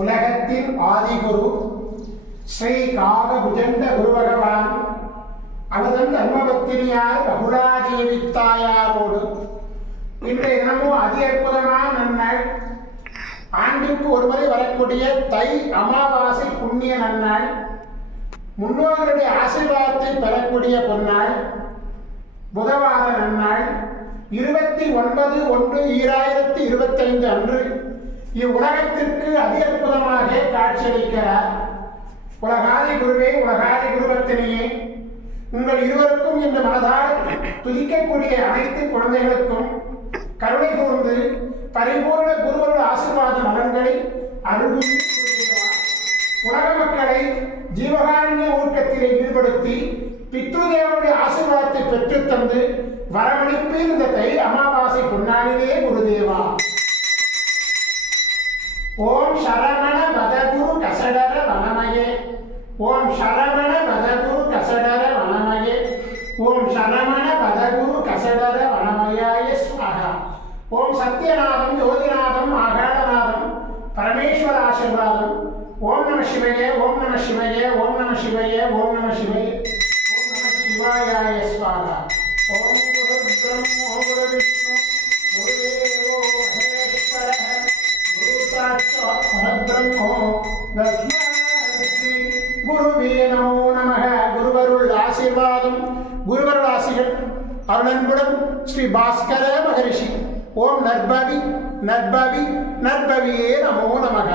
உலகத்தின் ஆதிகுரு ஸ்ரீ காகபுஜண்ட குரு பகவான் அவதன் தர்மபத்தினியார் பகுலாதேவித்தாயாரோடு இன்றைய தினமும் அதி அற்புதமான நன்னாள். ஆண்டிற்கு ஒருமுறை வரக்கூடிய தை அமாவாசை புண்ணிய நன்னாள். முன்னோர்களுடைய ஆசீர்வாதத்தை பெறக்கூடிய பொன்னாள். புதவார நன்னாள் 29/1/2025 அன்று இவ்வுலகத்திற்கு அதி அற்புதமாக காட்சியளிக்கிறார். உலகாதி குருவே, உலகாதி குருபத்தினியே, உங்கள் இருவருக்கும் இந்த மனதால் துதிக்கக்கூடிய அனைத்து குழந்தைகளுக்கும் கருணை கூர்ந்து பரிபூர்ண குருவருடைய ஆசீர்வாத நலன்களை அருளும். உலக மக்களை ஜீவகாருண்ய ஊக்கத்திலே ஈடுபடுத்தி பித்ருதேவனுடைய ஆசீர்வாதத்தை பெற்றுத்தந்து வரவழைப்பீர் இந்த தை அமாவாசை பொன்னாளிலே குருதேவா. ஓம் சரவண பதகுரு கசடர வனமயே, ஓம் சரவண பதகுரு கசடர வனமயே, ஓம் சரவண பதகுரு கசடர வனமயாய ஸ்வாஹா. ஓம் சத்யநாதம் ஜோதிநாதம் ஆகாடநாதம் பரமேஸ்வர ஆசீர்வாதம். ஓம் நம சிவய, ஓம் நம சிவய, ஓம் நம சிவய, ஓம் நம சிவய, ஓம் நம சிவாயாய ஸ்வாஹா. ஓம் குரு பிரம்மோ குரு விஷ்ணு குருதேவோ மகேஸ்வரः குரு சாட்சாத் பரபிரம்மோ தஸ்மை ஸ்ரீ குருவே நமோ நமः. குருவருள் ஆசீர்வாதம், குருவருள் ஆசிகள் அருளன்புடன் ஸ்ரீ பாஸ்கர மகரிஷி. ஓம் நற்பவி நற்பவி நற்பவியே நமோ நமः.